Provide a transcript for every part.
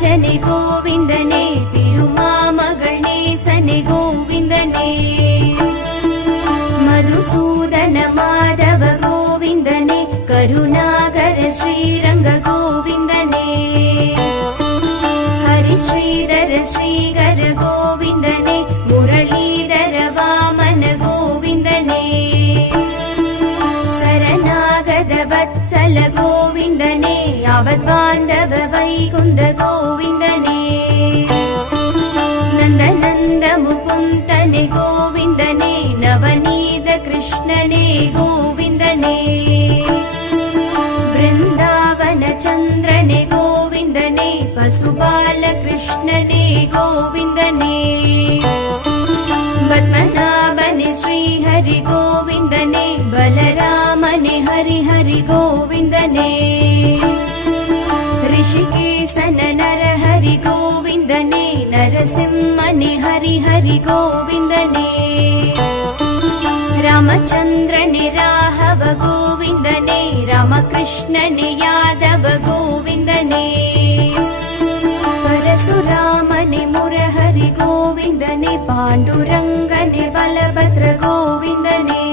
ராஜனே கோவிந்தனே, திருமாமகள் நேசனே கோவிந்தனே, மதுசூதன மாதவ கோவிந்தனே, கருணாகர ஸ்ரீரங்க கோவிந்தனே, ஹரிஸ்ரீதர ஸ்ரீகர கோவிந்தனே, முரளீதர வாமன கோவிந்தனே, சரணாகத வத்சல கோவிந்தனே, அவத்வாந்தவ வைகுந்த கோவிந்தனே, நந்தநந்த முகுந்தனே கோவிந்தனே, நவநீத கிருஷ்ணனே கோவிந்தனே, பிருந்தாவன சந்திரனே கோவிந்தனே, பசுபால கிருஷ்ணனே கோவிந்தனே, பத்மநாபனே ஸ்ரீஹரி கோவிந்தனே, பலராமனே ஹரி ஹரி கோவிந்தனே, ऋषिकेशन नरहरि गोविन्दने, नरसिंहने हरि हरि गोविन्दने, रामचन्द्रने राघव गोविन्दने, रामकृष्णने यादव गोविन्दने, परशुरामने मुरहरि गोविन्दने, पाण्डुरङ्गने बलभद्र गोविन्दने,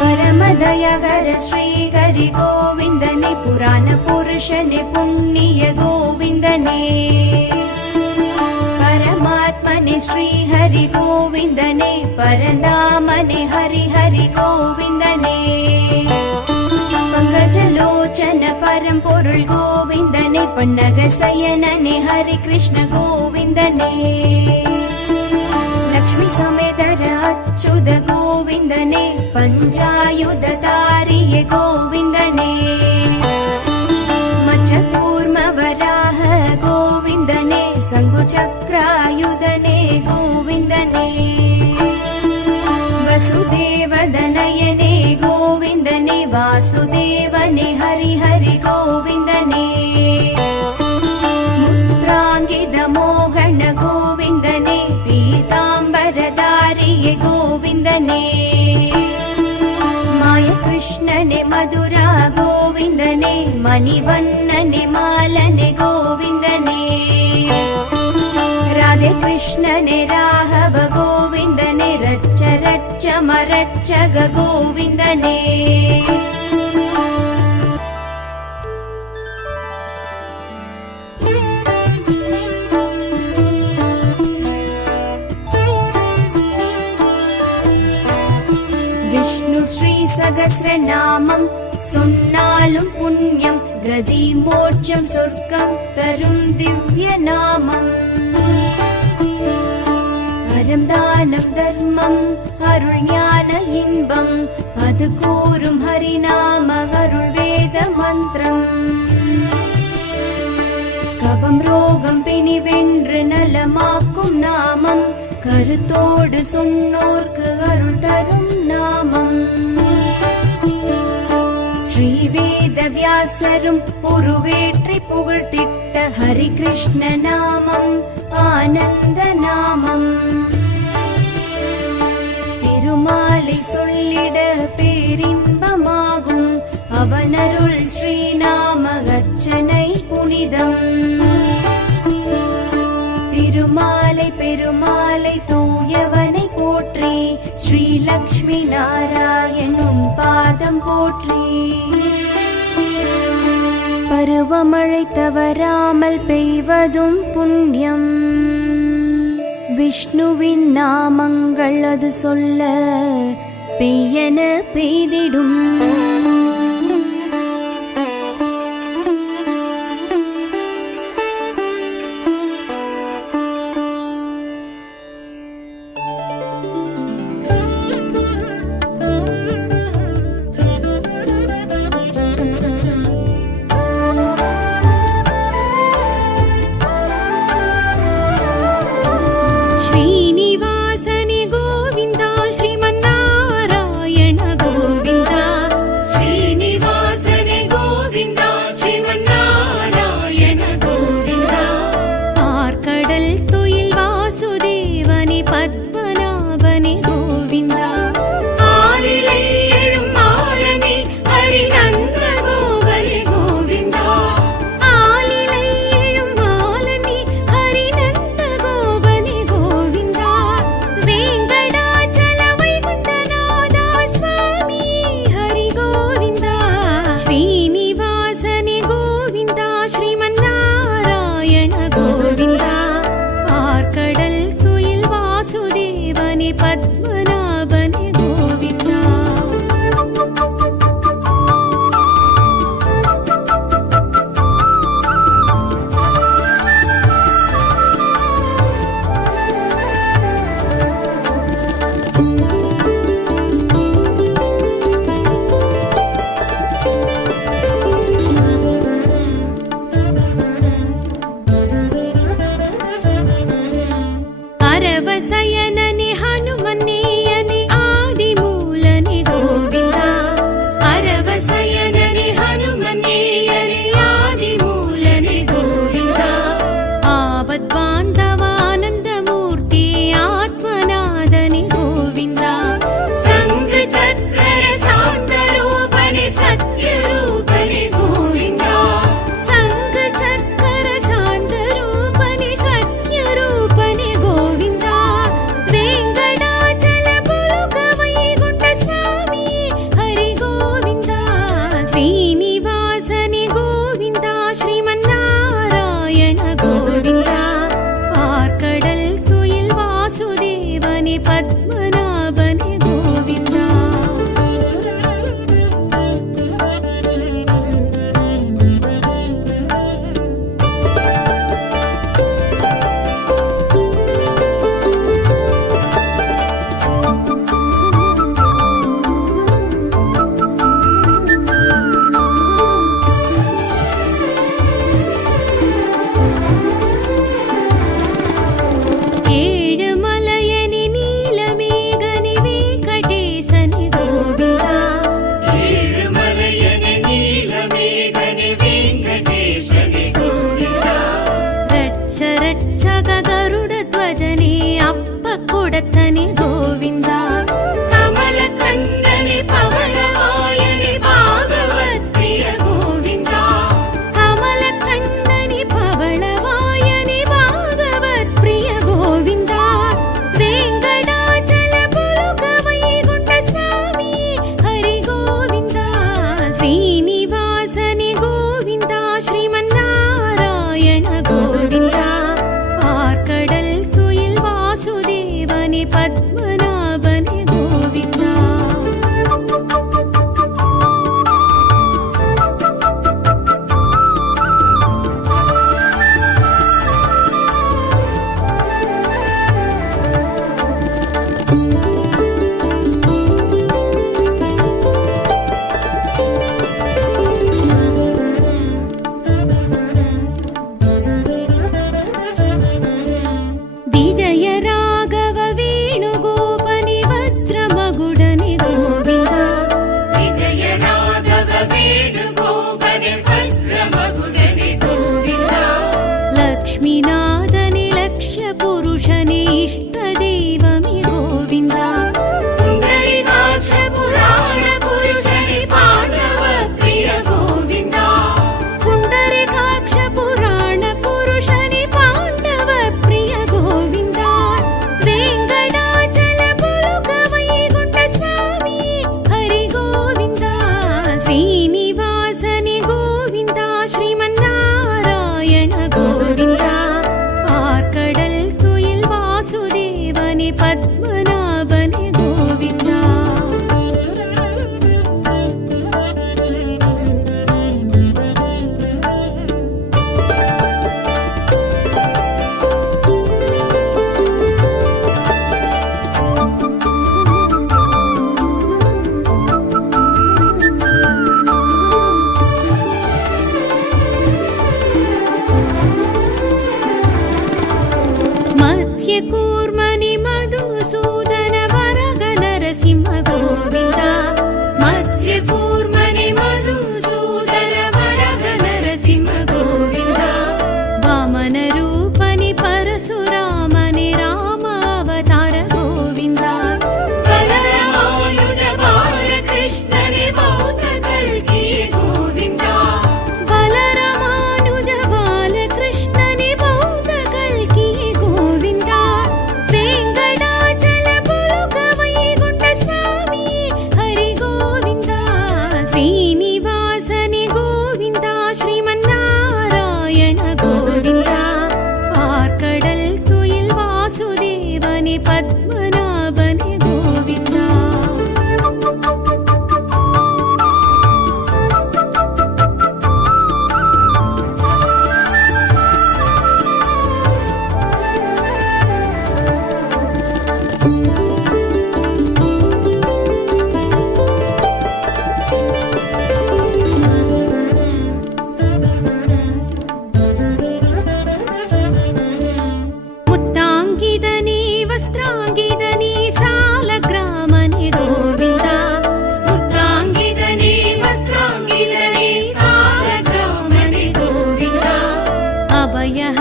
परमदयागर श्रीहरि गोविन्दने, पुराण पुरुषने पुण्य गोविन्दने, परमात्मने श्रीहरि गोविन्दने, परधामने हरि हरि गोविन्दने, पंकजलोचन परम पुरुष गोविन्दने, पन्नगशयनने हरि कृष्ण गोविन्दने, लक्ष्मी समेतर अच्युत गोविन्दने, पञ्चायुधधारिये गोविन्दने, मच्छकूर्म वराह गोविन्दने, शङ्खुचक्रायुधने गोविन्दने, वसुदेवदनयने गोविन्दने, वासुदेवने हरि हरि गोविन्दने, मुद्राङ्गित मोहन गोविन्दने, पीताम्बरधारिये गोविन्दने, माय कृष्णने मधुरा गोविन्दने, मणिवन्नने मालने गोविन्दने, राधे कृष्णने राघव गोविन्दने, रच्च रच्च मरच्चग गोविन्दने, विष्णु श्री सहस्रनामं சொன்னாலும் புண்ணியம், கதி மோட்சம் சொர்க்கம் தரும் திவ்ய நாமம், அறம் தானம் தர்மம் அருள் ஞான இன்பம், அது கூறும் ஹரிநாம அருள் வேத மந்திரம், கபம் ரோகம் பிணி வென்று நலமாக்கும் நாமம், கருத்தோடு சொன்னோர்க்கு அருள் தரும் நாமம், ஸ்ரீவேத வியாசரும் உருவேற்றி புகழ்த்திட்ட ஹரி கிருஷ்ண நாமம் ஆனந்த நாமம், திருமாலை சொல்லிட பேரின்பமாகும், அவனருள் ஸ்ரீநாம அர்ச்சனை புனிதம், திருமாலை பெருமாலை தூயவனை போற்றி, ஸ்ரீ லக்ஷ்மி நாராயணும் பாதம் போற்றி, பருவமழை தவறாமல் பெய்வதும் புண்ணியம், விஷ்ணுவின் நாமங்கள் அது சொல்ல பெய்யென பெய்திடும்,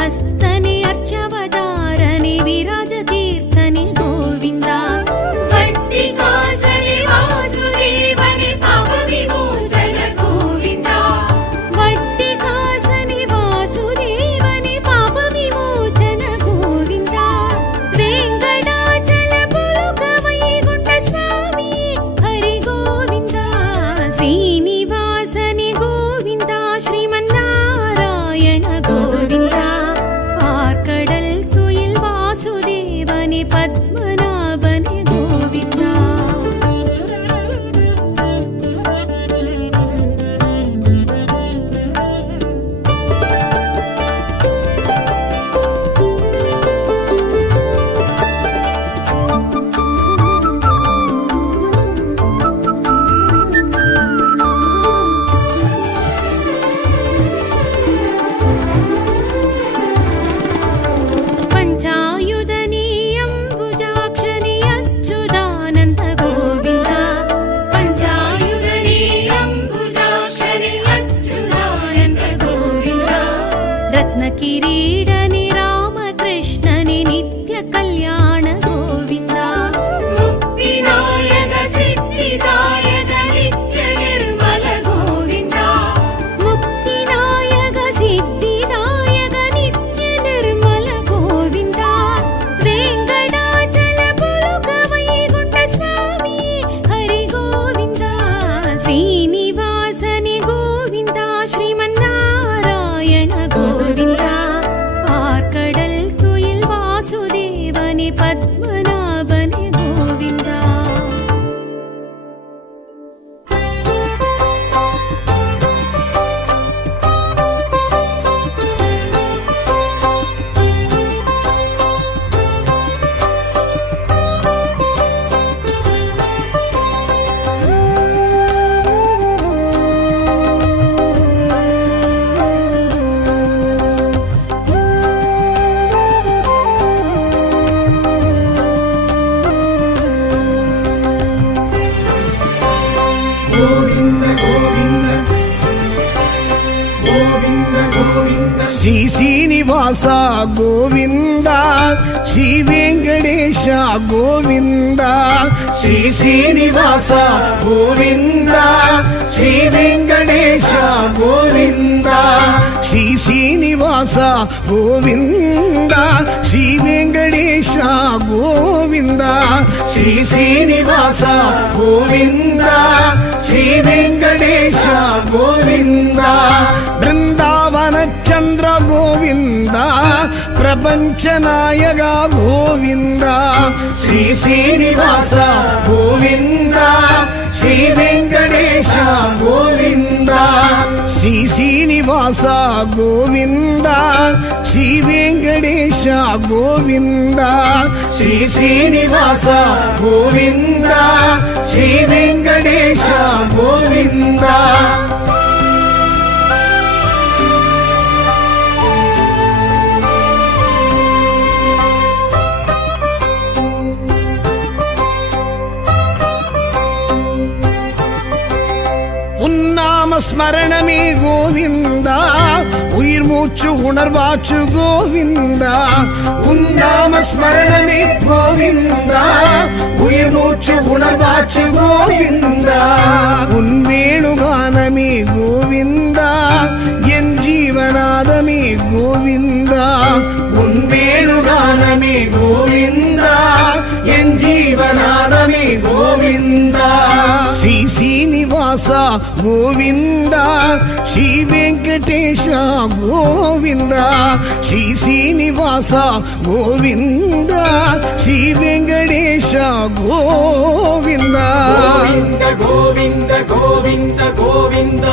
हस्तनि अर्चवतारनि विराजतीर्थनि गोविन्द वट्टिकासनि वासुदेवनि पापविमोचन गोविन्द वट्टिकासनि वासुदेवनि पापविमोचन गोविन्द वेङ्कटाचल पुलुक वैकुण्ठ स्वामी हरि गोविन्द श्रीनिवासनि गोविन्द श्रीमन्नारायण गोविन्द आर्कडल् तुयिल् वासुदेवनि पद्मनाभनि गोविन्द पञ्चायुधनि अम्बुजाक्षनि अच्युतानन्द गोविन्द पञ्चायुधनि अम्बुजाक्षनि अच्युतानन्द गोविन्द रत्नकिरीडनि रामकृष्णनि नित्य कल्याण गोविन्द मुक्तिदायक सिद्धिदायक नित्य निर्मल गोविन्द मुक्तिदायक सिद्धिदायक नित्य निर्मल गोविन्द वेङ्कटाचल पुलुक वैकुण्ठ स्वामी हरि गोविन्द श्रीनिवासनि गोविन्द श्रीमन्नारायण गोविन्द आर्कडल् तुयिल् वासुदेवनि पद्मनाभनि गोविन्द శ్రీ శ్రీనివాస గోవింద శ్రీ వెంకటేశ గోవింద శ్రీ శ్రీనివాస గోవింద శ్రీ వెంకటేశ గోవింద శ్రీ శ్రీనివాస గోవింద శ్రీ వెంకటేశ గోవింద శ్రీ శ్రీనివాస గోవింద శ్రీ వెంకటేశ గోవింద బృందావన చంద్ర గోవింద ప్రపంచ నాయక గోవింద శ్రీ శ్రీనివాస గోవింద శ్రీ వెంకటేశ గోవింద శ్రీ శ్రీనివాస గోవింద శ్రీ వెంకటేశ గోవింద శ్రీ శ్రీనివాస గోవింద శ్రీ వెంకటేశ గోవింద உன்னாம ஸ்மரணமே கோவிந்தா உயிர் மூச்சு உணர்வாச்சு கோவிந்தா உன்னாம ஸ்மரணமே கோவிந்தா உயிர் மூச்சு உணர்வாச்சு கோவிந்தா உன் வேணுகானமே கோவிந்தா என் ஜீவநாதமே கோவிந்தா உன் வேணுகானமே கோவிந்தா என் ஜீவநாதமே கோவிந்தா ஸ்ரீ శ్రీనివాస గోవింద శ్రీ వెంకటేశ గోవింద శ్రీ శ్రీనివాస గోవింద శ్రీ వెంకటేశ గోవింద గోవింద గోవింద గోవింద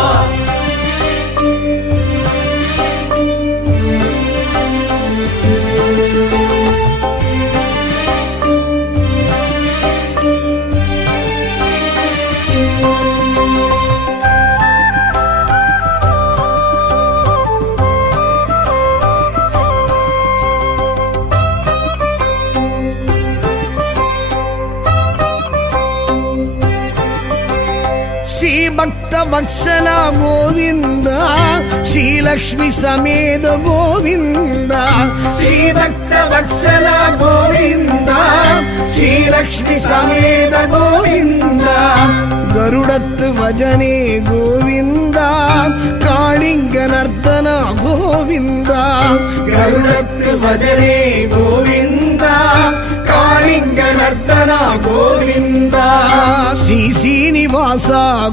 భక్త వత్సల గోవింద శ్రీల ಶ್ರೀಲಕ್ಷ್ಮಿ ಸಮೇತ ಗೋವಿಂದ ಶ್ರೀಭಕ್ತ ವತ್ಸಲ ಗೋವಿಂದ ಶ್ರೀಲಕ್ಷ್ಮಿ ಸಮೇತ ಗೋವಿಂದ ಗರುಡತ್ತು ಭಜನೆ ಗೋವಿಂದ ಕಾಳಿಂಗ ನರ್ತನ ಗೋವಿಂದ ಗರುಡತ್ತು ಭಜನೆ ಗೋವಿಂದ ಕಾಳಿಂಗ ನರ್ತನ ಗೋವಿಂದ ಶ್ರೀ ಶ್ರೀನಿವಾಸ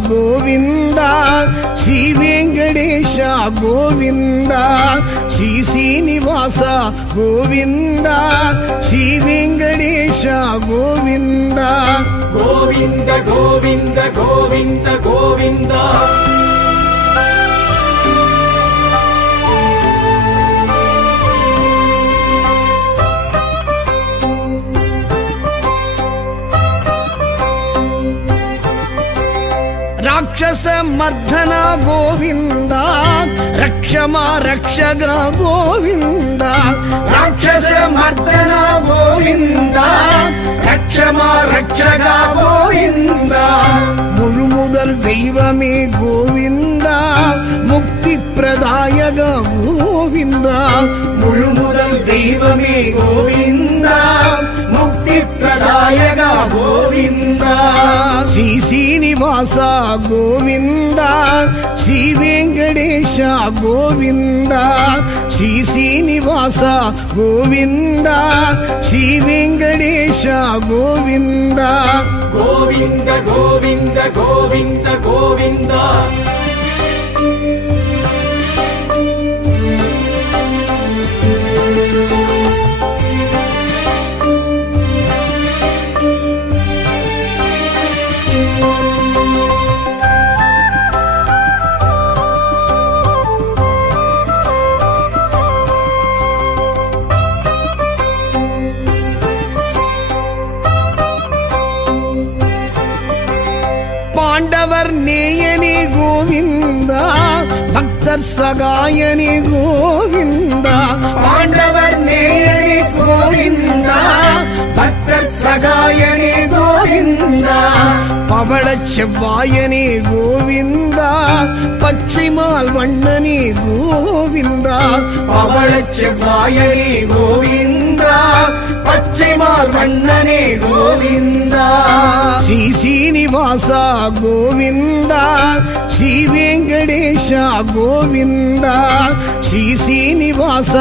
ಗೋವಿಂದ ಶ್ರೀ ವೆಂಕಟೇಶ ಗೋವಿಂದ ಶ್ರೀ ಶ್ರೀನಿವಾಸ ಗೋವಿಂದ ಶ್ರೀ ವೆಂಕಟೇಶ ಗೋವಿಂದ ಗೋವಿಂದ ಗೋವಿಂದ ಗೋವಿಂದ ಗೋವಿಂದ ರಾಕ್ಷಸ ಮರ್ಧನ ಗೋವಿಂದ ರಕ್ಷಮ ರಕ್ಷಗ ಗೋವಿಂದ ರಾಕ್ಷಸ ಮರ್ಧನ ಗೋವಿಂದ ರಕ್ಷಮ ರಕ್ಷಗ ಗೋವಿಂದ முழுமுதல் தெய்வமே கோவிந்தா முக்தி பிரதாயக கோவிந்தா முழுமுதல் தெய்வமே கோவிந்தா முக்தி பிரதாயக கோவிந்தா ஸ்ரீ ஸ்ரீனிவாச கோவிந்தா ஸ்ரீ வெங்கடேஷ கோவிந்தா ஸ்ரீ ஸ்ரீனிவாச கோவிந்தா ஸ்ரீ வெங்கடேஷ கோவிந்தா ಗೋವಿಂದ ಗೋವಿಂದ ಗೋವಿಂದ ಗೋವಿಂದ பாண்டவர் நேயனே கோவிந்தா பக்தர் சகாயனே கோவிந்தா பாண்டவர் நேயனே கோவிந்தா பக்தர் சகாயனே கோவிந்தா பவளச் செவ்வாயனே கோவிந்தா பச்சைமால் வண்ணனே கோவிந்தா பவளச் செவ்வாயனே கோவிந்தா பச்சைமால் வண்ணனே கோவிந்தா ஸ்ரீ ஸ்ரீனிவாச கோவிந்தா ஸ்ரீ வெங்கடேஷ கோவிந்தா ஸ்ரீ ஸ்ரீனிவாச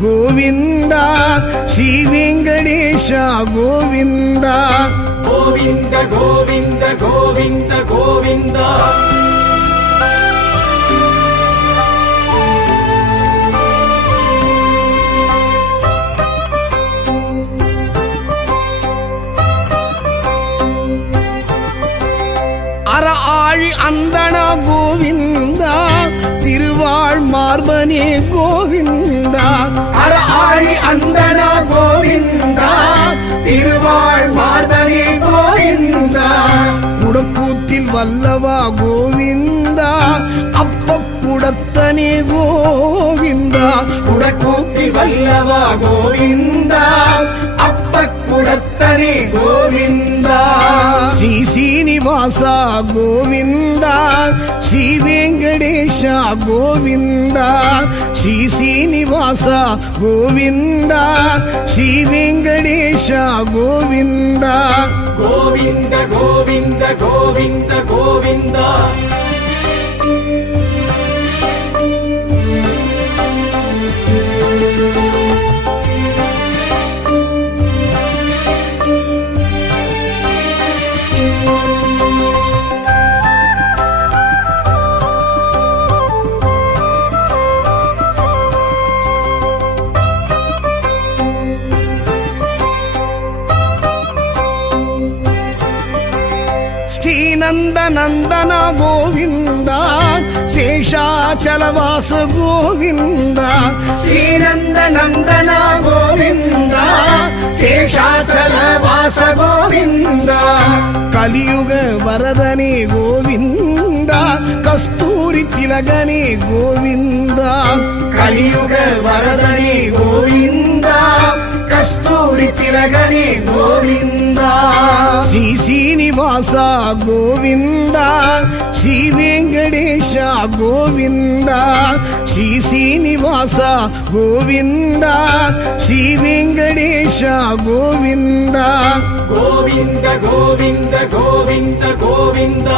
கோவிந்தா ஸ்ரீ வெங்கடேஷ கோவிந்தா ಗೋವಿಂದ ಗೋವಿಂದ ಗೋವಿಂದ ಗೋವಿಂದ அற ஆழி அந்தன கோவிந்தா திருவாழ் மார்பனே கோவிந்தா அற ஆழி அந்தன கோவிந்தா திருவாழ் மார்பனே கோவிந்தா குடக்கூத்தில் வல்லவா கோவிந்தா அப்ப குடத்தனே கோவிந்தா குடக்கூத்தில் வல்லவா கோவிந்தா அப்ப குடத்தனே கோவிந்தா ஸ்ரீ ஸ்ரீனிவாச கோவிந்தா ஸ்ரீ வெங்கடேஷ கோவிந்தா ஸ்ரீ ஸ்ரீனிவாச கோவிந்தா ஸ்ரீ வெங்கடேஷ கோவிந்தா ಗೋವಿಂದ ಗೋವಿಂದ ಗೋವಿಂದ ಗೋವಿಂದ ಶ್ರೀನಂದ ನಂದನ ಗೋವಿಂದ ಶೇಷಾಚಲವಾಸ ಗೋವಿಂದ ಶ್ರೀನಂದ ನಂದನ ಗೋವಿಂದ ಶೇಷಾಚಲವಾಸ ಗೋವಿಂದ ಕಲಿಯುಗ ವರದನೆ ಗೋವಿಂದ ಕಸ್ತೂರಿ ತಿಲಗನೆ ಗೋವಿಂದ ಕಲಿಯುಗ ವರದನೆ ಗೋವಿಂದ ಕಸ್ತೂರಿ ತಿಲಗನೆ ಗೋವಿಂದ ಶ್ರೀ ಶ್ರೀನಿವಾಸ ಗೋವಿಂದ ಶ್ರೀ ವೆಂಕಟೇಶ ಗೋವಿಂದ ಶ್ರೀ ಶ್ರೀನಿವಾಸ ಗೋವಿಂದ ಶ್ರೀ ವೆಂಕಟೇಶ ಗೋವಿಂದ ಗೋವಿಂದ ಗೋವಿಂದ ಗೋವಿಂದ ಗೋವಿಂದ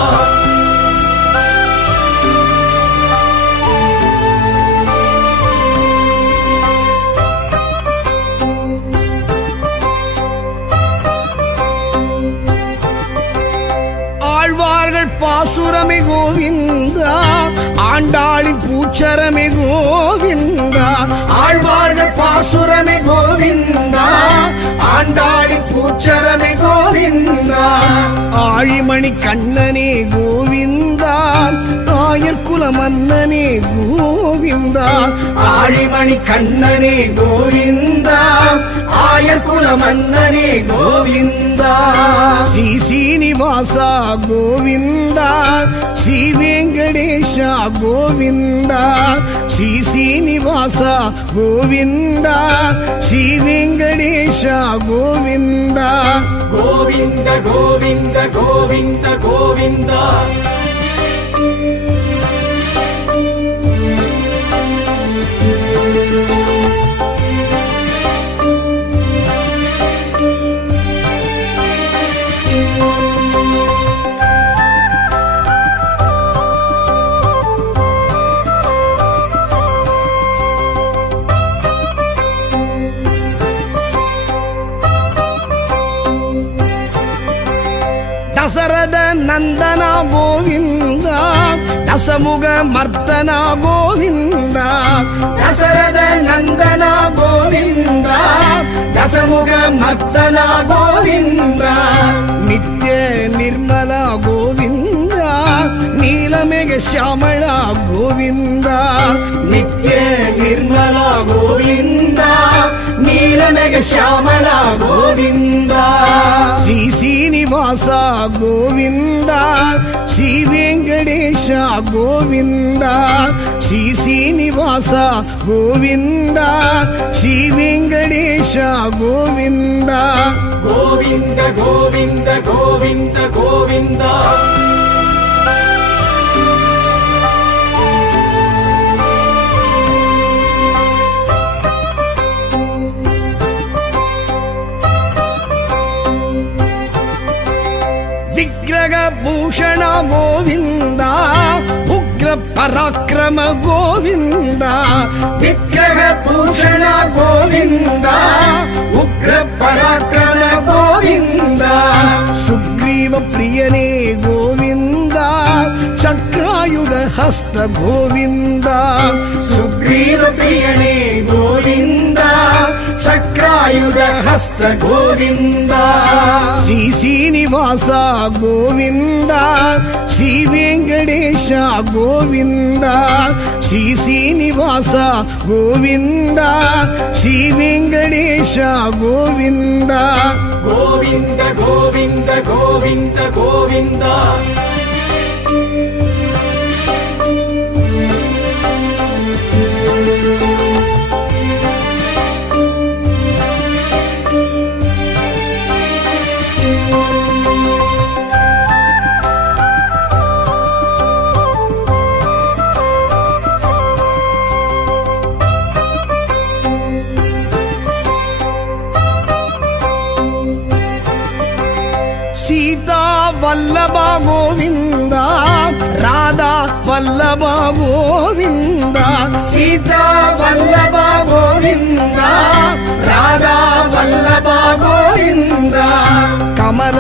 ஆழ்வார்கள் பாசுரமே கோவிந்தா ஆண்டாளின் பூச்சரமே கோவிந்தா ஆழ்வார்கள் பாசுரமே கோவிந்தா ஆண்டாளின் பூச்சரமே கோவிந்தா ஆழிமணி கண்ணனே கோவிந்தா ஆயர்குல மன்னனே கோவிந்தா ஆழிமணி கண்ணனே கோவிந்தா ஆயர்குல மன்னனே கோவிந்தா ಶ್ರೀ ಶ್ರೀನಿವಾಸ ಗೋವಿಂದ ಶ್ರೀ ವೆಂಕಟೇಶ ಗೋವಿಂದ ಶ್ರೀ ಶ್ರೀನಿವಾಸ ಗೋವಿಂದ ಶ್ರೀ ವೆಂಕಟೇಶ ಗೋವಿಂದ ಗೋವಿಂದ ಗೋವಿಂದ ಗೋವಿಂದ ಗೋವಿಂದ ದಸರದ ನಂದನ ಗೋವಿಂದ ದಸಮುಗ ಮರ್ದನ ಗೋವಿಂದ ದಸರದ ನಂದನ ಗೋವಿಂದ ದಸಮುಗ ಮರ್ದನ ಗೋವಿಂದ ನಿತ್ಯ ನಿರ್ಮಲ ಗೋವಿಂದ ನೀಲಮೇಘ ಶ್ಯಾಮಳ ಗೋವಿಂದ ನಿತ್ಯ ನಿರ್ಮಲ ಗೋವಿಂದ ನೀಲಮೇಘ ಶ್ಯಾಮಳ ಗೋವಿಂದ ಶ್ರೀ ಶ್ರೀನಿವಾಸ ಗೋವಿಂದ ಶ್ರೀ ವೆಂಕಟೇಶ ಗೋವಿಂದ ಶ್ರೀ ಶ್ರೀನಿವಾಸ ಗೋವಿಂದ ಶ್ರೀ ವೆಂಕಟೇಶ ಗೋವಿಂದ ಗೋವಿಂದ ಗೋವಿಂದ ಗೋವಿಂದ ಗೋವಿಂದ ವಿಗ್ರಹ ಭೂಷಣ ಗೋವಿಂದ ಉಗ್ರ ಪರಾಕ್ರಮ ಗೋವಿಂದ ವಿಗ್ರಹ ಭೂಷಣ ಗೋವಿಂದ ಉಗ್ರ ಪರಾಕ್ರಮ ಗೋವಿಂದ ಸುಗ್ರೀವ ಪ್ರಿಯನೇ ಗೋವಿಂದ ಚಕ್ರಾಯುಧ ಹಸ್ತ ಗೋವಿಂದ ಸುಗ್ರೀವ ಪ್ರಿಯನೇ ಗೋವಿಂದ ಚಕ್ರಾಯುಧ ಹಸ್ತ ಗೋವಿಂದ ಶ್ರೀ ಶ್ರೀನಿವಾಸ ಗೋವಿಂದ ಶ್ರೀ ವೆಂಕಟೇಶ ಗೋವಿಂದ ಶ್ರೀ ಶ್ರೀನಿವಾಸ ಗೋವಿಂದ ಶ್ರೀ ವೆಂಕಟೇಶ ಗೋವಿಂದ ಗೋವಿಂದ ಗೋವಿಂದ ಗೋವಿಂದ ಗೋವಿಂದ ಸೀತಾ ವಲ್ಲಭ ಗೋವಿಂದ ರಾಧಾ ವಲ್ಲಭ ಗೋವಿಂದ ಸೀತಾ ವಲ್ಲಭ ಗೋವಿಂದ ರಾಧಾ ವಲ್ಲಭ ಗೋವಿಂದ ಕಮಲ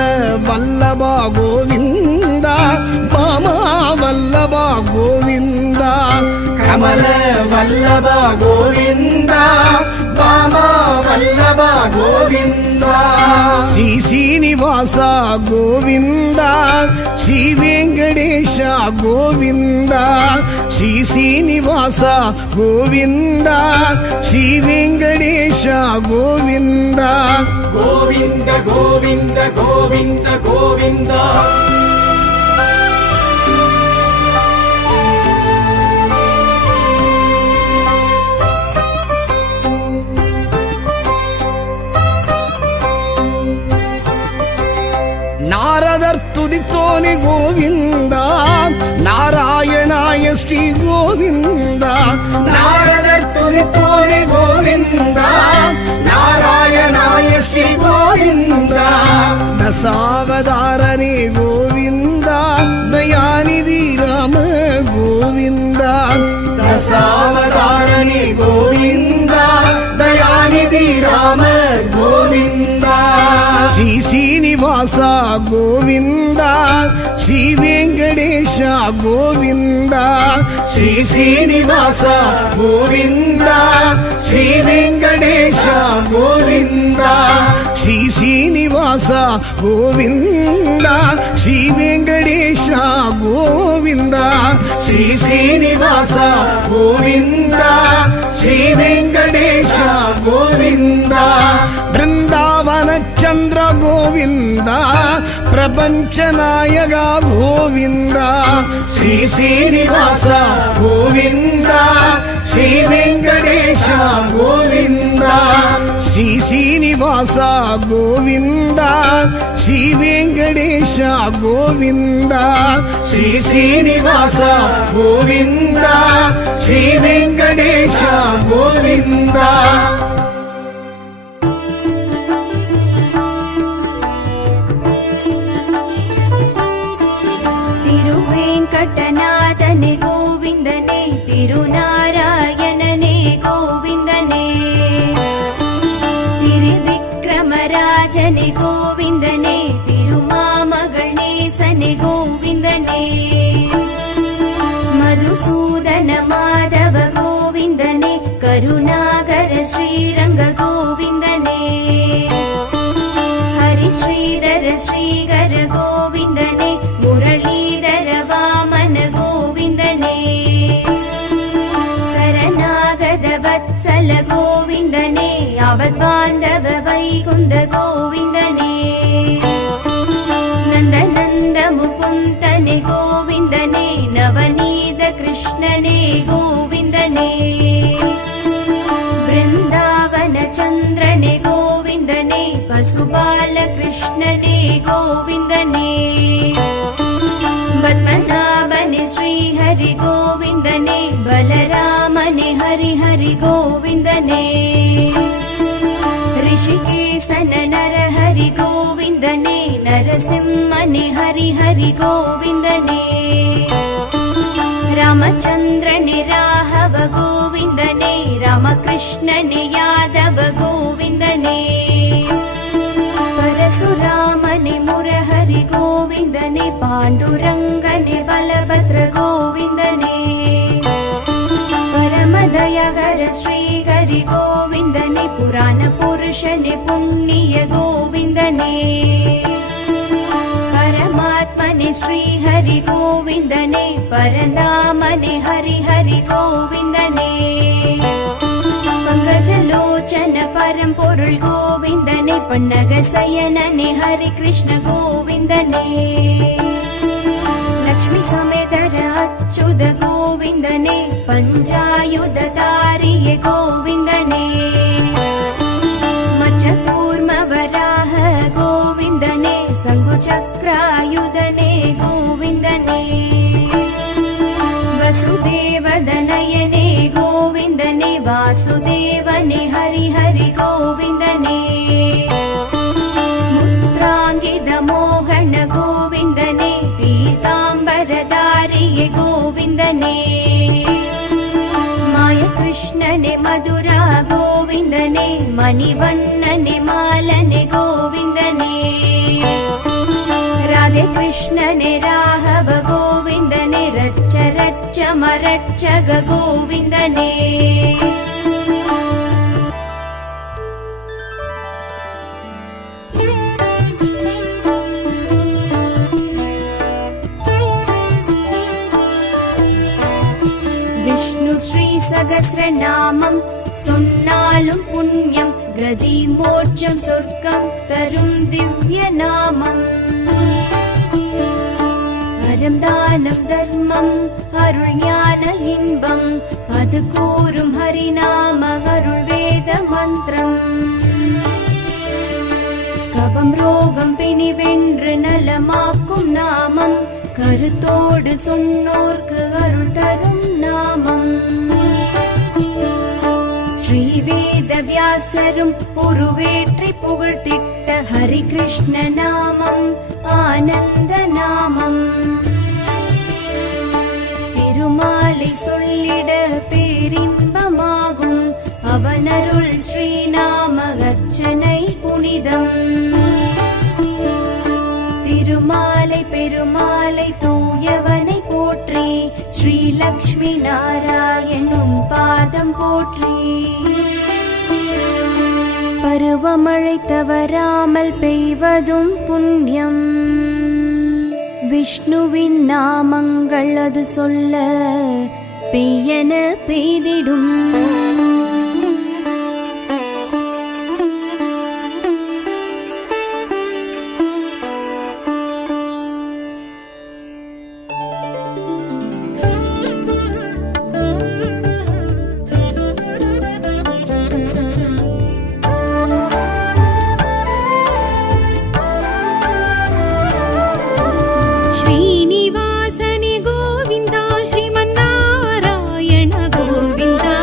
ವಲ್ಲಭ ಗೋವಿಂದ ಬಾಮ ವಲ್ಲಭ ಗೋವಿಂದ ಕಮಲ ವಲ್ಲಭ ಗೋವಿಂದ ಬಾಮ ವಲ್ಲಭ ಗೋವಿಂದ ಶ್ರೀ ಶ್ರೀನಿವಾಸ ಗೋವಿಂದ ಶ್ರೀ ವೆಂಕಟೇಶ ಗೋವಿಂದ ಶ್ರೀ ಶ್ರೀನಿವಾಸ ಗೋವಿಂದ ಶ್ರೀ ವೆಂಕಟೇಶ ಗೋವಿಂದ ಗೋವಿಂದ ಗೋವಿಂದ ಗೋವಿಂದ ಗೋವಿಂದ ನಾರದರ್ ತುದಿತೋನೆ ಗೋವಿಂದ ஸ்ரீ கோவிந்தா நாரதர் துதித்தோனே கோவிந்தா நாராயணாய ஸ்ரீ கோவிந்தா தசாவதாரனே கோவிந்தா தயாநிதி ராம கோவிந்தா தசாவதாரனே கோவிந்தா தயாநிதி ராம கோவிந்தா ஸ்ரீ சீனிவாசா கோவிந்தா ஸ்ரீ வெங்கடேಶ கோவிந்தா ஸ்ரீ சீனிவாசா கோவிந்தா ஸ்ரீ வெங்கடேಶ கோவிந்தா ஸ்ரீ சீனிவாசா கோவிந்தா ஸ்ரீ வெங்கடேಶ கோவிந்தா ஸ்ரீ சீனிவாசா கோவிந்தா ஸ்ரீ வெங்கடேಶ கோவிந்தா ಬೃಂದಾವನ ಚಂದ್ರ ಗೋವಿಂದ ಪ್ರಪಂಚ ನಾಯಕ ಗೋವಿಂದ ಶ್ರೀ ಶ್ರೀನಿವಾಸ ಗೋವಿಂದ ಶ್ರೀ ವೆಂಕಟೇಶ ಗೋವಿಂದ ಶ್ರೀ ಶ್ರೀನಿವಾಸ ಗೋವಿಂದ ಶ್ರೀ ವೆಂಕಟೇಶ ಗೋವಿಂದ ಶ್ರೀ ಶ್ರೀನಿವಾಸ ಗೋವಿಂದ ಶ್ರೀ ವೆಂಕಟೇಶ ಗೋವಿಂದ ವೆಂಕಟನಾಥನೆ ಗೋವಿಂದನೆ ತಿರುನಾರಾಯಣನೆ ಗೋವಿಂದನೆ ತಿರುವಿಕ್ರಮರಾಜನೆ ಗೋವಿಂದನೆ ತಿರುಮಾಮಗಳೇಸನೆ ಗೋವಿಂದನೆ ಮಧುಸೂದನ ಮಾಧವ ಗೋವಿಂದನೆ ಕರುಣಾಕರ ಶ್ರೀರಂಗ ಗೋವಿಂದನೆ ಹರಿಶ್ರೀಧರ ಶ್ರೀಗರ ಗೋವಿಂದನೆ ಮುರಳೀಧರ ವಾಮನ ಗೋವಿಂದನೆ ಶರಣಾಗತ ವತ್ಸಲ ಗೋವಿಂದನೆ ಅವದ್ಬಾಂಧವ ವೈಕುಂದ ಗೋವಿಂದನೆ ನಂದನಂದ ಮುಕುಂದನೆ ಗೋವಿಂದನೆ ನವನೀತ ಕೃಷ್ಣನೇ ಗೋವಿಂದನೆ ಬೃಂದಾವನ ಚಂದ್ರನೇ ಗೋವಿಂದನೆ ಪಶುಪಾಲ ಕೃಷ್ಣನೇ ಗೋವಿಂದನೆ ಪದ್ಮನಾಭನೆ ಶ್ರೀಹರಿ ಗೋವಿಂದನೆ ಬಲರಾಮನೆ ಹರಿಹರಿ ಗೋವಿಂದನೆ ಋಷಿಕೇಶನ ನರಹರಿ ಗೋವಿಂದನೆ ನರಸಿಂಹನೆ ಹರಿಹರಿ ಗೋವಿಂದನೆ ರಾಮಚಂದ್ರನೆ ರಾಘವ ಗೋವಿಂದನೆ ರಾಮಕೃಷ್ಣನೆ ಯಾದವ ಗೋವಿಂದನೆ ಪರಶುರಾಮನೆ ಮುರಹರಿ ಗೋವಿಂದನೆ ಪಾಂಡುರಂಗನೆ ಬಲಭದ್ರ ಗೋವಿಂದನೆ ಪರಮದಯಗರ ಶ್ರೀಹರಿ ಗೋವಿಂದನೆ ಪುರಾಣ ಪುರುಷನೆ ಪುಣ್ಯ ಗೋವಿಂದನೆ ಪರಮಾತ್ಮನೆ ಶ್ರೀಹರಿ ಗೋವಿಂದನೆ ಪರನಾಮನೆ ಹರಿಹರಿ ಗೋವಿಂದನೆ ಪಂಕಜಲೋಚನ ಪರಂಪೊರುಳ್ ಗೋವಿಂದನೆ ಪನ್ನಗ ಸಯನನೆ ಹರಿ ಕೃಷ್ಣ ಗೋವಿಂದನೆ ಲಕ್ಷ್ಮೀ ಸಮೇತರ ಅಚ್ಯುತ ಗೋವಿಂದನೆ ಪಂಚಾಯುಧ ತಾರಿಯ ಗೋವಿಂದನೆ ಮಚ್ಚಕೂರ್ಮ ವರಾಹ ಗೋವಿಂದನೆ ಸಂಘುಚಕ್ರಾಯುಧನೆ ಗೋವಿಂದನೆ ವಸುದೇವದನಯನೆ ಗೋವಿಂದನೆ ವಾಸುದೇವನೆ ಹರಿಹರಿ ಗೋವಿಂದನೆ ಮುತ್ರಾಂಗಿದ ಮೋಹನ ಗೋವಿಂದನೆ ಪೀತಾಂಬರಧಾರಿಯ ಗೋವಿಂದನೆ ಮಾಯ ಕೃಷ್ಣನೆ ಮಧುರ ಗೋವಿಂದನೆ ಮಣಿವಣ್ಣನೆ ಮಾಲನೆ ಗೋವಿಂದನೆ ರಾಧೆ ಕೃಷ್ಣನೆ ರಾಘವ ಗೋವಿಂದನೆ ರಚ್ಚ ರಚ್ಚ ಮರಚ್ಚಗ ಗೋವಿಂದನೆ விஷ்ணு ஸ்ரீ சகஸ்ரநாமம் சொன்னாலும் புண்ணியம் கதி மோட்சம் சொர்க்கம் தரும் திவ்ய நாமம் அறம் தானம் தர்மம் அருள் ஞான இன்பம் அது கூறும் ஹரிநாம அருள் வேத மந்திரம் கபம் ரோகம் பிணி வென்று நலமாக்கும் நாமம் கருத்தோடு சொன்னோர்க்கு அருள் தரும் நாமம். ஸ்ரீவேத வியாசரும் உருவேற்றி புகழ்த்திட்ட ஹரி கிருஷ்ண நாமம் ஆனந்த நாமம். திருமாலை சொல்லிட பேரின்பமாகும் அவனருள் ஸ்ரீநாம அர்ச்சனை புனிதம். திருமாலை பெருமாளை தூயவனை போற்றி ஸ்ரீ லக்ஷ்மி நாராயணும் பாதம் போற்றி. பருவமழை தவறாமல் பெய்வதும் புண்ணியம். விஷ்ணுவின் நாமங்கள் அது சொல்ல பெய்யென பெய்திடும். श्रीनिवासने गोविन्दा श्रीमन्नारायण गोविन्दा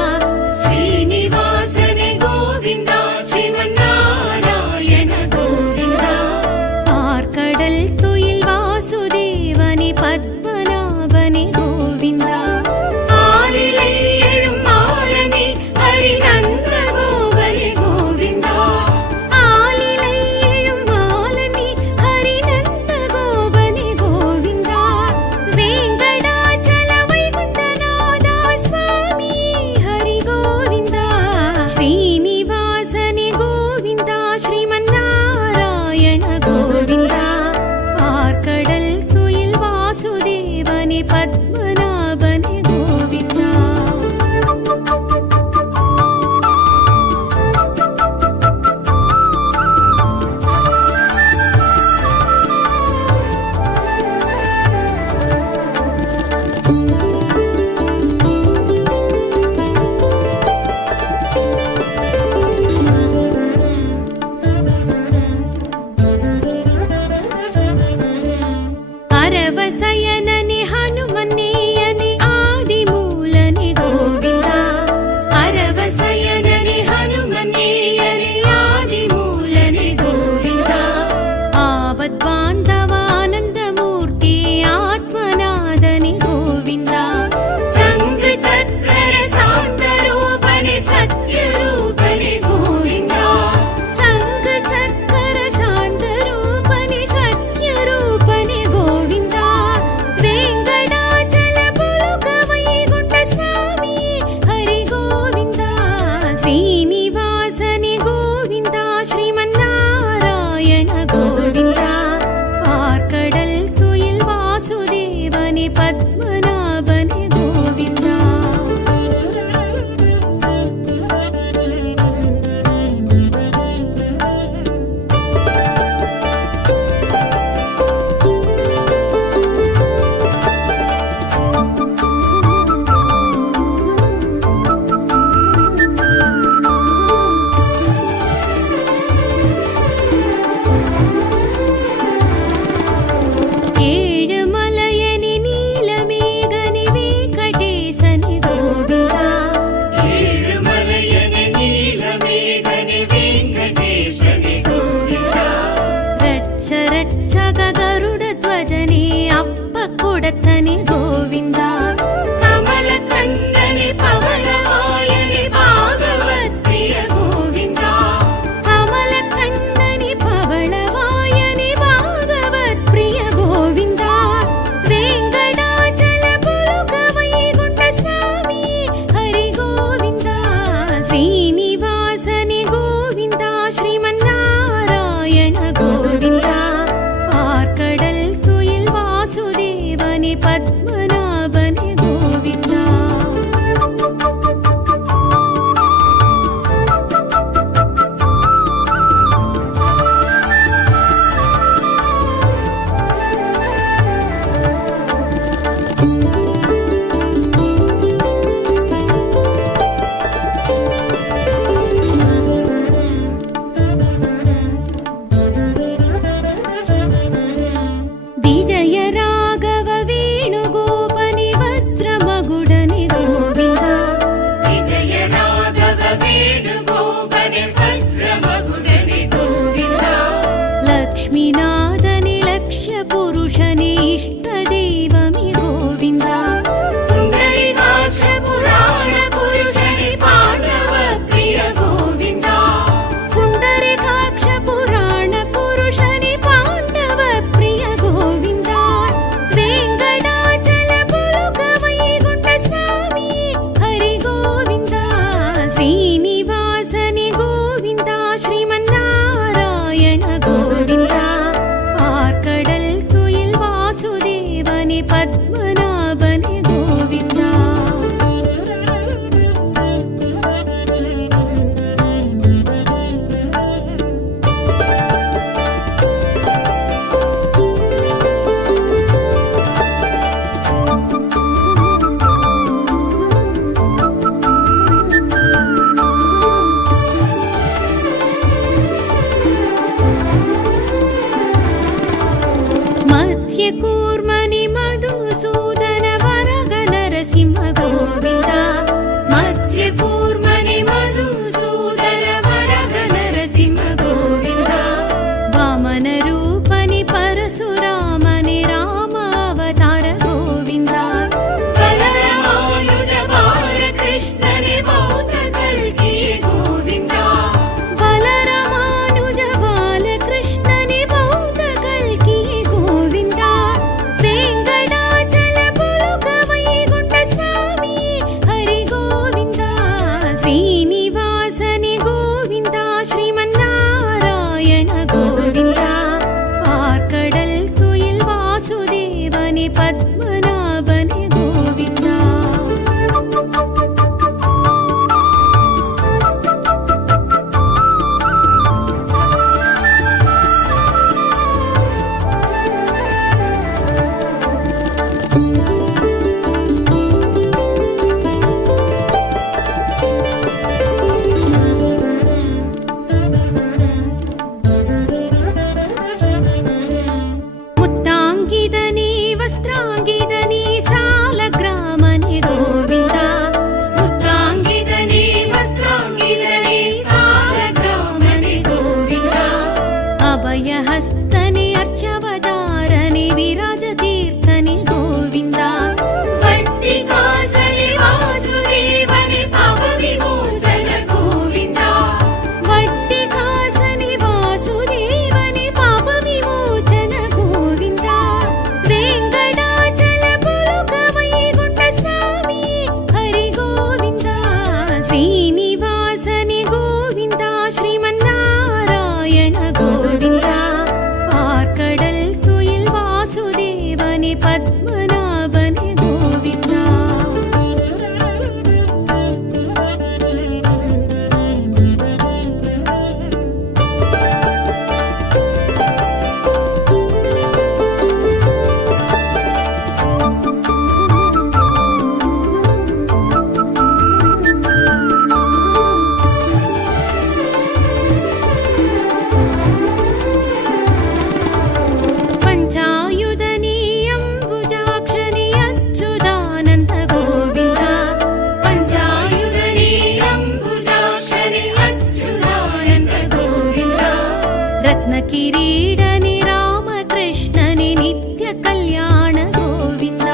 ಕಿರೀಡನಿ ರಾಮಕೃಷ್ಣನಿ ನಿತ್ಯ ಕಲ್ಯಾಣ ಗೋವಿಂದ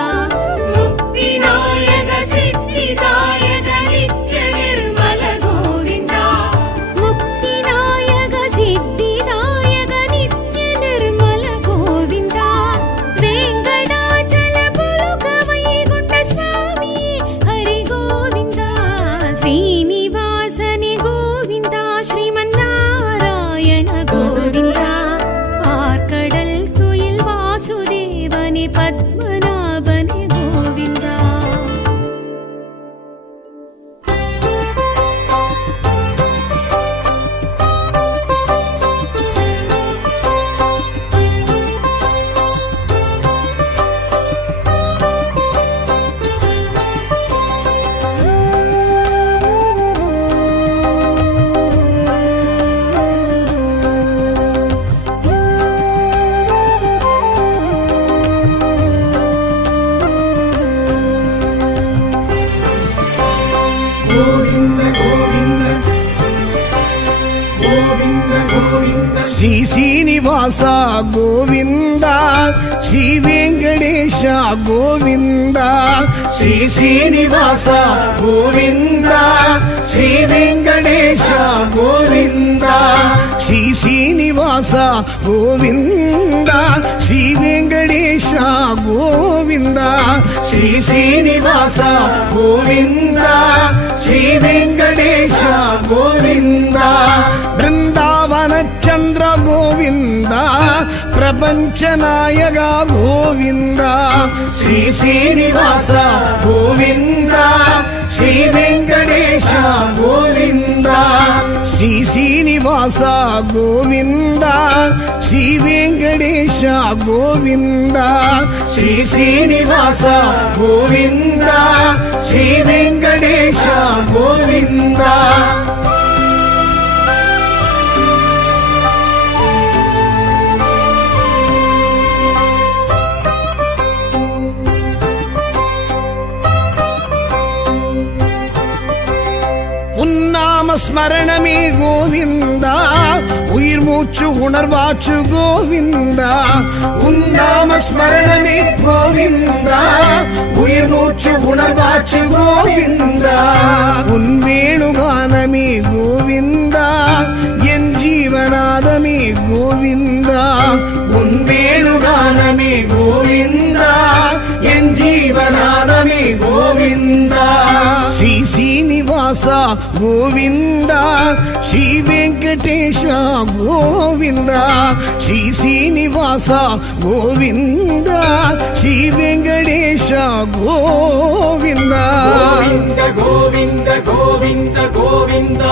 ಮುಕ್ತಿನಾಯಕ ಸಿದ್ಧಿದಾಯಕ ನಿತ್ಯ ನಿರ್ಮಲ ಗೋವಿಂದ ಮುಕ್ತಿನಾಯಕ ಸಿದ್ಧಿದಾಯಕ ನಿತ್ಯ ನಿರ್ಮಲ ಗೋವಿಂದ ವೆಂಕಟಾಚಲ ಪುಲುಕ ವೈಗುಂಠ ಸ್ವಾಮಿ ಹರಿ ಗೋವಿಂದ ಶ್ರೀನಿವಾಸನಿ ಗೋವಿಂದ ಶ್ರೀಮನ್ನಾರಾಯಣ ಗೋವಿಂದ ಆರ್ಕಡಲ್ ತುಯಿಲ್ ವಾಸುದೇವನಿ ಪದ್ಮನಾಭನಿ ಗೋವಿಂದ ಗೋವಿಂದ ಗೋವಿಂದ ಗೋವಿಂದ ಗೋವಿಂದ ಶ್ರೀ ಶ್ರೀನಿವಾಸ ಗೋವಿಂದ ಶ್ರೀ ವೆಂಕಟೇಶ ಗೋವಿಂದ ಶ್ರೀ ಶ್ರೀನಿವಾಸ ಗೋವಿಂದ ಶ್ರೀ ವೆಂಕಟೇಶ ಗೋವಿಂದ ಶ್ರೀ ಶ್ರೀನಿವಾಸ ಗೋವಿಂದ ಶ್ರೀ ವೆಂಕಟೇಶ ಗೋವಿಂದ ಶ್ರೀ ಶ್ರೀನಿವಾಸ ಗೋವಿಂದ ಶ್ರೀ ವೆಂಕಟೇಶ ಗೋವಿಂದ ಬೃಂದಾವನ ಚಂದ್ರ ಗೋವಿಂದ ಪ್ರಪಂಚ ನಾಯಕ ಗೋವಿಂದ ಶ್ರೀ ಶ್ರೀನಿವಾಸ ಗೋವಿಂದ ಶ್ರೀ ವೆಂಕಟೇಶ ಗೋವಿಂದ ಶ್ರೀ ಶ್ರೀನಿವಾಸ ಗೋವಿಂದ ಶ್ರೀ ವೆಂಕಟೇಶ ಗೋವಿಂದ ಶ್ರೀ ಶ್ರೀನಿವಾಸ ಗೋವಿಂದ ಶ್ರೀ ವೆಂಕಟೇಶ ಗೋವಿಂದ உன்னாம ஸ்மரணமே கோவிந்தா உயிர் மூச்சு உணர்வாச்சு கோவிந்தா உன்னாம ஸ்மரணமே கோவிந்தா உயிர் மூச்சு உணர்வாச்சு கோவிந்தா உன் வேணுகானமே கோவிந்தா என் ஜீவநாதமே கோவிந்தா உன் வேணுகானமே கோவிந்தா என் ஜீவநாதமே கோவிந்தா ஸ்ரீ ಶ್ರೀನಿವಾಸ ಗೋವಿಂದ ಶ್ರೀ ವೆಂಕಟೇಶ ಗೋವಿಂದ ಶ್ರೀ ಶ್ರೀನಿವಾಸ ಗೋವಿಂದ ಶ್ರೀ ವೆಂಕಟೇಶ ಗೋವಿಂದ ಗೋವಿಂದ ಗೋವಿಂದ ಗೋವಿಂದ ಗೋವಿಂದ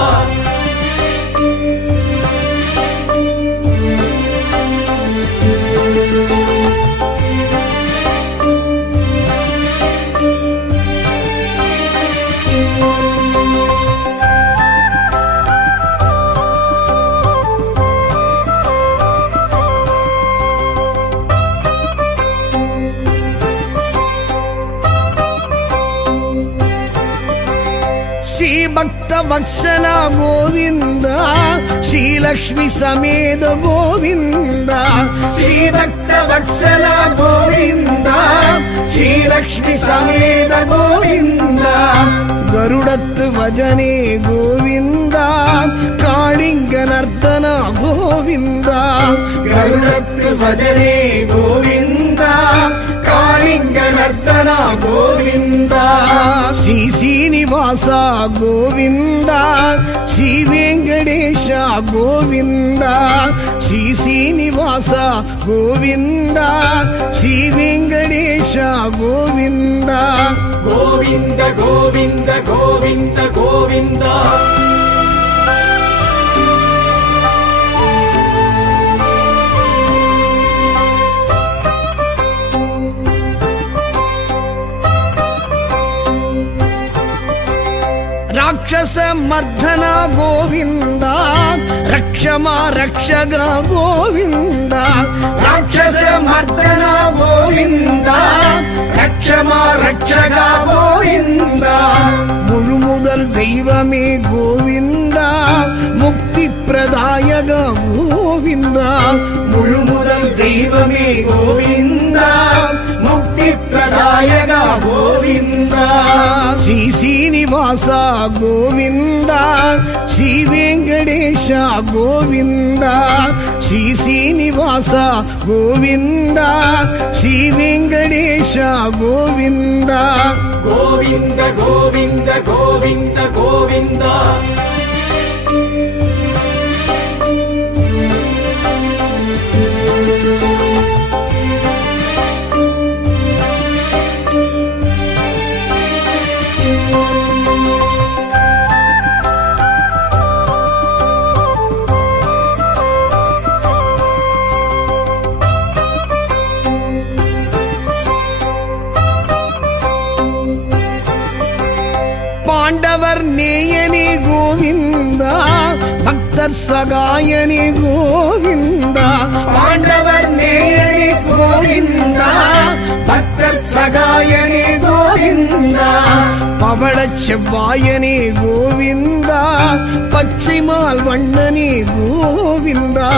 ಭಕ್ತ ವತ್ಸಲ ಗೋವಿಂದ ಶ್ರೀಲಕ್ಷ್ಮಿ ಸಮೇತ ಗೋವಿಂದ ಶ್ರೀ ಭಕ್ತ ವತ್ಸಲ ಗೋವಿಂದ ಶ್ರೀಲಕ್ಷ್ಮಿ ಸಮೇತ ಗೋವಿಂದ ಗರುಡತ್ ಭಜನೆ ಗೋವಿಂದ ಕಾಳಿಂಗ ನರ್ತನ ಗೋವಿಂದ ಗರುಡತ್ ಭಜನೆ ಗೋವಿಂದ ಕಾಳಿಂಗ ನರ್ತನ ಗೋವಿಂದ ಶ್ರೀ ಶ್ರೀನಿವಾಸ ಗೋವಿಂದ ಶ್ರೀ ವೆಂಕಟೇಶ ಗೋವಿಂದ ಶ್ರೀ ಶ್ರೀನಿವಾಸ ಗೋವಿಂದ ಶ್ರೀ ವೆಂಕಟೇಶ ಗೋವಿಂದ ಗೋವಿಂದ ಗೋವಿಂದ ಗೋವಿಂದ ಗೋವಿಂದ ರಾಕ್ಷಸ ಮರ್ಧನ ಗೋವಿಂದ ರಕ್ಷಮ ರಕ್ಷಗ ಗೋವಿಂದ ರಾಕ್ಷಸ ಮರ್ಧನ ಗೋವಿಂದ ರಕ್ಷಮ ರಕ್ಷಗ ಗೋವಿಂದ முழுமுதல் தெய்வமே கோவிந்தா முக்தி பிரதாயக கோவிந்தா ಶ್ರೀನಿವಾಸ ಗೋವಿಂದ ಶ್ರೀ ವೆಂಕಟೇಶ ಗೋವಿಂದ ಶ್ರೀ ಶ್ರೀನಿವಾಸ ಗೋವಿಂದ ಶ್ರೀ ವೆಂಕಟೇಶ ಗೋವಿಂದ ಗೋವಿಂದ ಗೋವಿಂದ ಗೋವಿಂದ ಗೋವಿಂದ பாண்டவர் நேயனே கோவிந்தா பக்தர் சகாயனே கோவிந்தா பாண்டவர் நேயனே கோவிந்தா பக்தர் சகாயனே கோவிந்தா பவளச் செவ்வாயனே கோவிந்தா பச்சைமால் வண்ணனே கோவிந்தா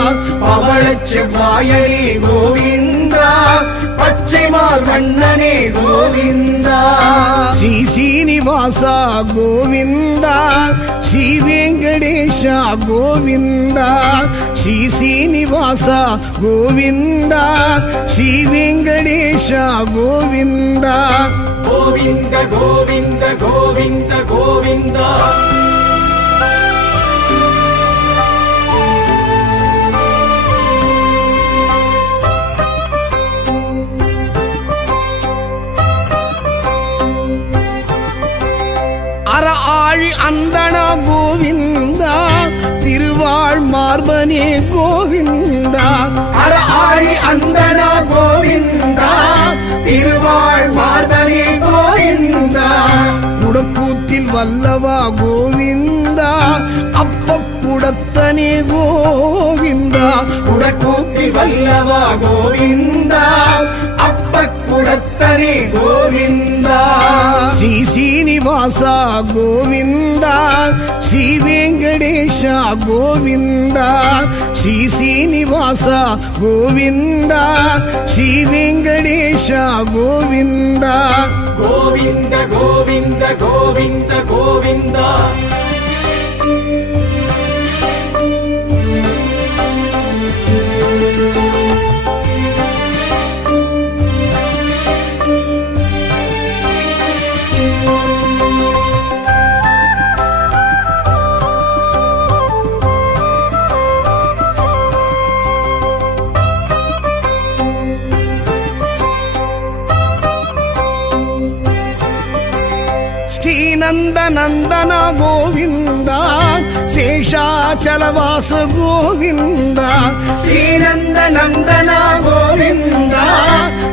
பவளச் செவ்வாயனே கோவிந்தா பச்சைமால் வண்ணனே கோவிந்தா ஸ்ரீ சீனிவாச கோவிந்தா ஸ்ரீ வெங்கடேಶ கோவிந்தா ஸ்ரீ சீனிவாச கோவிந்தா ஸ்ரீ வெங்கடேಶ கோவிந்தா ಗೋವಿಂದ ಗೋವಿಂದ ಗೋವಿಂದ ಗೋವಿಂದ ஆழி அந்தனா கோவிந்தா திருவாழ் மார்பனே கோவிந்தா ஆழி அந்தனா கோவிந்தா திருவாழ் மார்பனே கோவிந்தா குடக்கூத்தில் வல்லவா கோவிந்தா அப்ப குடத்தனே கோவிந்தா குடக்கூத்தில் வல்லவா கோவிந்தா அப்ப குடத்தனே கோவிந்தா ஸ்ரீ சீனிவாச கோவிந்தா ஸ்ரீ வெங்கடேಶ கோவிந்தா ஸ்ரீ சீனிவாச கோவிந்தா ஸ்ரீ வெங்கடேಶ கோவிந்தா ಗೋವಿಂದ ಗೋವಿಂದ ಗೋವಿಂದ ಗೋವಿಂದ ಶ್ರೀನಂದ ನಂದನ ಗೋವಿಂದ ಶೇಷಾಚಲವಾಸ ಗೋವಿಂದ ಶ್ರೀನಂದ ನಂದನ ಗೋವಿಂದ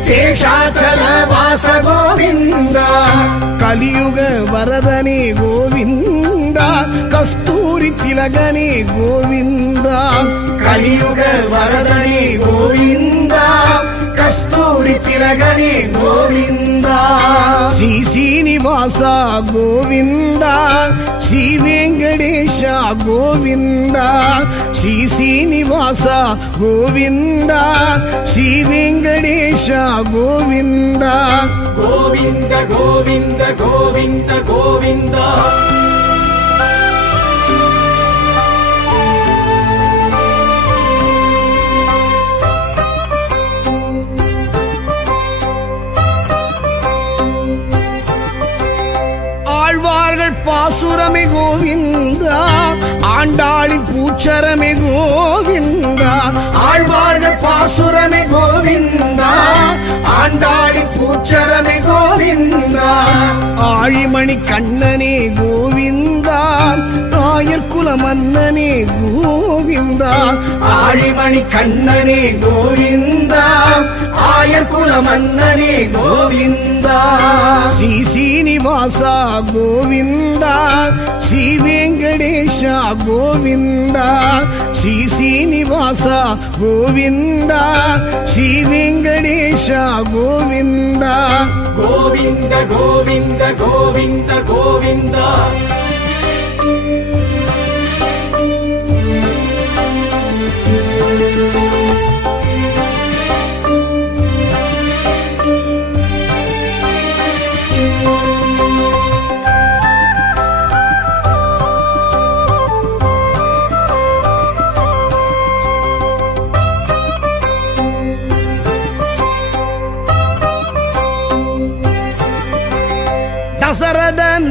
ಶೇಷಾಚಲವಾಸ ಗೋವಿಂದ ಕಲಿಯುಗ ವರದನೆ ಗೋವಿಂದ ಕಸ್ತೂರಿ ತಿಲಗನೆ ಗೋವಿಂದ ಕಲಿಯುಗ ವರದನೆ ಗೋವಿಂದ ಕಸ್ತೂರಿ ತಿಲಗನೆ ಗೋವಿಂದ ಶ್ರೀ ಶ್ರೀನಿವಾಸ ಗೋವಿಂದ ಶ್ರೀ ವೆಂಕಟೇಶ ಗೋವಿಂದ ಶ್ರೀ ಶ್ರೀನಿವಾಸ ಗೋವಿಂದ ಶ್ರೀ ವೆಂಕಟೇಶ ಗೋವಿಂದ ಗೋವಿಂದ ಗೋವಿಂದ ಗೋವಿಂದ ಗೋವಿಂದ ஆழ்வார்கள் பாசுரமே கோவிந்தா ஆண்டாளின் பூச்சரமே கோவிந்தா ஆழ்வார்கள் பாசுரமே கோவிந்தா ஆண்டாளின் பூச்சரமே கோவிந்தா ஆழிமணி கண்ணனே கோவிந்தா ஆயர்குல மன்னனே கோவிந்தா ஆழிமணி கண்ணனே கோவிந்தா ஆயர்குல மன்னனே கோவிந்தா ஸ்ரீ சீனிவாச கோவிந்தா ஸ்ரீ வெங்கடேಶ கோவிந்தா ஸ்ரீ சீனிவாಸ கோவிந்தா ஸ்ரீ வெங்கடேಶ கோவிந்தா ಗೋವಿಂದ ಗೋವಿಂದ ಗೋವಿಂದ ಗೋವಿಂದ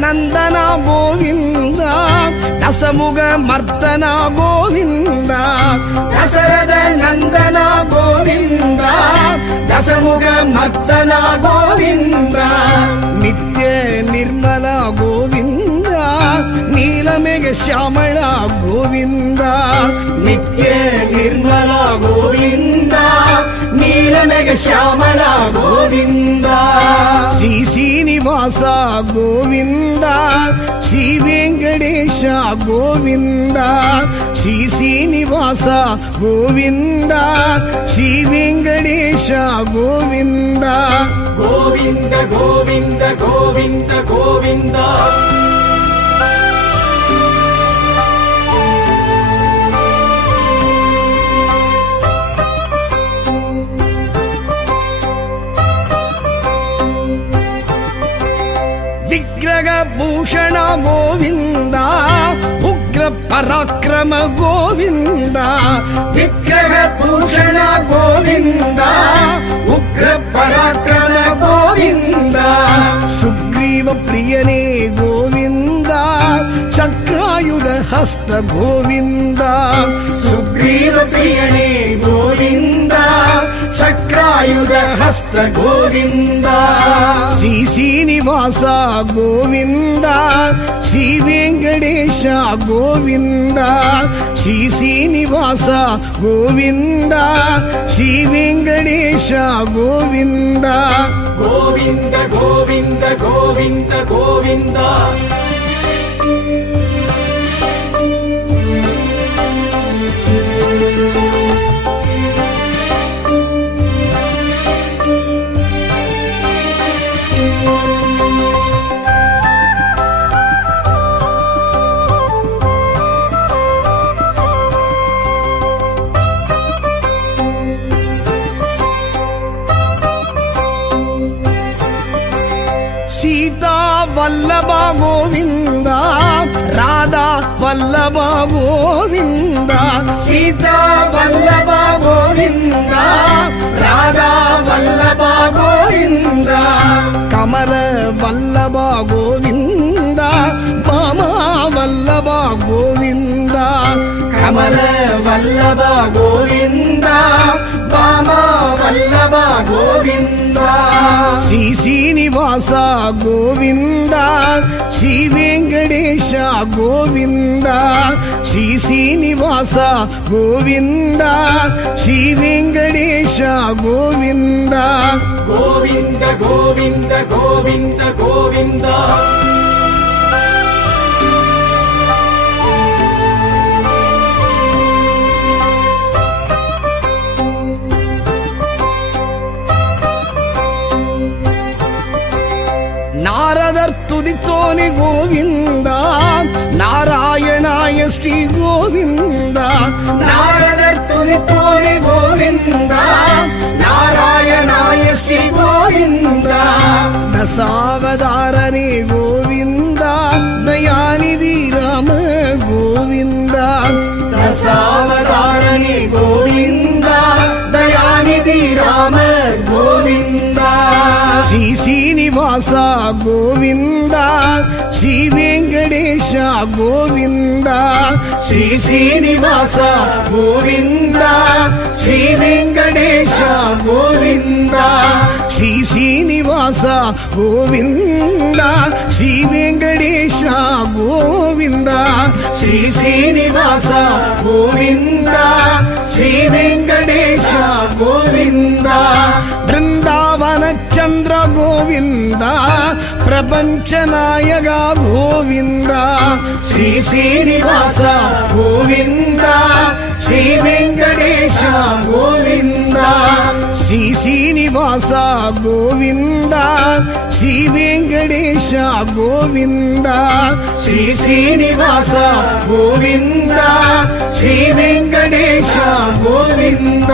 ನಂದನ ಗೋವಿಂದ ದಸಮುಗ ಮರ್ದನ ಗೋವಿಂದ ದಸರದ ನಂದನ ಗೋವಿಂದ ದಸಮುಗ ಮರ್ದನ ಗೋವಿಂದ ನಿತ್ಯ ನಿರ್ಮಲ ಗೋವಿಂದ ನೀಲಮೆಗೆ ಶ್ಯಾಮಳ ಗೋವಿಂದ ನಿತ್ಯ ನಿರ್ಮಲ ಗೋವಿಂದ ನೀಲಮೆಗೆ ಶ್ಯಾಮಳ ಗೋವಿಂದ ಶ್ರೀ ಶ್ರೀನಿವಾಸ ಗೋವಿಂದ ಶ್ರೀ ವೆಂಕಟೇಶ ಗೋವಿಂದ ಶ್ರೀ ಶ್ರೀನಿವಾಸ ಗೋವಿಂದ ಶ್ರೀ ವೆಂಕಟೇಶ ಗೋವಿಂದ ಗೋವಿಂದ ಗೋವಿಂದ ಗೋವಿಂದ ಗೋವಿಂದ ವಿಗ್ರಹ ಭೂಷಣ ಗೋವಿಂದ ಉಗ್ರ ಪರಾಕ್ರಮ ಗೋವಿಂದ ವಿಗ್ರಹ ಭೂಷಣ ಗೋವಿಂದ ಉಗ್ರ ಪರಾಕ್ರಮ ಗೋವಿಂದ ಸುಗ್ರೀವ ಪ್ರಿಯನೇ ಗೋವಿಂದ ಚಕ್ರಾಯುಧ ಹಸ್ತ ಗೋವಿಂದ ಸುಗ್ರೀವ ಪ್ರಿಯನೇ ಗೋವಿಂದ ಚಕ್ರಾಯುಧ ಹಸ್ತ ಗೋವಿಂದ ಶ್ರೀ ಶ್ರೀನಿವಾಸ ಗೋವಿಂದ ಶ್ರೀ ವೆಂಕಟೇಶ ಗೋವಿಂದ ಶ್ರೀ ಶ್ರೀನಿವಾಸ ಗೋವಿಂದ ಶ್ರೀ ವೆಂಕಟೇಶ ಗೋವಿಂದ ಗೋವಿಂದ ಗೋವಿಂದ ಗೋವಿಂದ ಗೋವಿಂದ ಸೀತಾ ವಲ್ಲಭ ಗೋವಿಂದ ರಾಧಾ ವಲ್ಲಭ ಗೋವಿಂದ ಸೀತಾ ವಲ್ಲಭ ಗೋವಿಂದ ರಾಧಾ ವಲ್ಲಭ ಗೋವಿಂದ ಕಮಲ ವಲ್ಲಭ ಗೋವಿಂದ ಭಾಮ ವಲ್ಲಭ ಗೋವಿಂದ ಕಮಲ ವಲ್ಲಭ ಗೋವಿಂದ ಭಾಮ ವಲ್ಲಭ ಗೋವಿಂದ ಶ್ರೀ ಶ್ರೀನಿವಾಸ ಗೋವಿಂದ ಶ್ರೀ ವೆಂಕಟೇಶ ಗೋವಿಂದ ಶ್ರೀ ಶ್ರೀನಿವಾಸ ಗೋವಿಂದ ಶ್ರೀ ವೆಂಕಟೇಶ ಗೋವಿಂದ ಗೋವಿಂದ ಗೋವಿಂದ ಗೋವಿಂದ ಗೋವಿಂದ ನಾರದರ್ ತುದಿತೋನಿ ಗೋವಿಂದ ನಾರಾಯಣಾಯ ಶ್ರೀ ಗೋವಿಂದ ನಾರದರ್ ತುದಿತೋನಿ ಗೋವಿಂದ ನಾರಾಯಣಾಯ ಶ್ರೀ ಗೋವಿಂದ ದಶಾವತಾರನೇ ಗೋವಿಂದ ದಯಾನಿಧಿ ರಾಮ ಗೋವಿಂದ ದಶಾವತಾರನೇ ಗೋವಿಂದ ದಯಾನಿಧಿ ರಾಮ ಗೋವಿಂದ ಶ್ರೀ ಶ್ರೀನಿವಾಸ ಗೋವಿಂದ ಶ್ರೀ ವೆಂಕಟೇಶ ಗೋವಿಂದ ಶ್ರೀ ಶ್ರೀನಿವಾಸ ಗೋವಿಂದ ಶ್ರೀ ವೆಂಕಟೇಶ ಗೋವಿಂದ ಶ್ರೀ ಶ್ರೀನಿವಾಸ ಗೋವಿಂದ ಶ್ರೀ ವೆಂಕಟೇಶ ಗೋವಿಂದ ಶ್ರೀ ಶ್ರೀನಿವಾಸ ಗೋವಿಂದ ಶ್ರೀ ವೆಂಕಟೇಶ ಗೋವಿಂದ ಬೃಂದಾವನ ಚಂದ್ರ ಗೋವಿಂದ ಪ್ರಪಂಚ ನಾಯಕ ಗೋವಿಂದ ಶ್ರೀ ಶ್ರೀನಿವಾಸ ಗೋವಿಂದ ಶ್ರೀ ವೆಂಕಟೇಶ ಗೋವಿಂದ ಶ್ರೀ ಶ್ರೀನಿವಾಸ ಗೋವಿಂದ ಶ್ರೀ ವೆಂಕಟೇಶ ಗೋವಿಂದ ಶ್ರೀ ಶ್ರೀನಿವಾಸ ಗೋವಿಂದ ಶ್ರೀ ವೆಂಕಟೇಶ ಗೋವಿಂದ